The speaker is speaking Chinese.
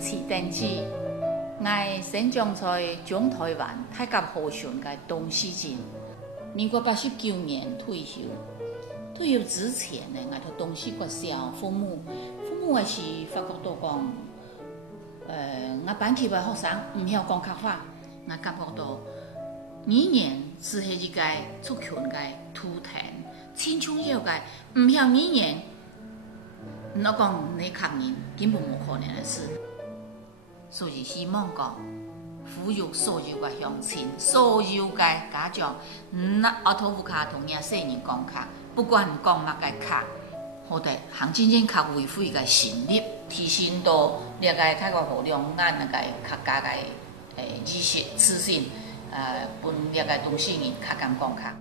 市登记，我生长在中台湾太甲和顺的东西镇。民国89年退休。退休之前呢，我到东西国小父母的是发觉到讲，我班级的学生唔晓讲客话，我感觉到语言是迄一个族群的图腾，亲像了解唔晓语言，我讲你客人根本无可能的事。所以希望讲，呼吁所有的乡亲、所有的家长，阿托夫卡同样细人讲卡，不管讲哪个卡，好在行政院较委会个成立，提升到了个泰国互量咱那个客家个意识、自信，分了个当事人较敢讲卡。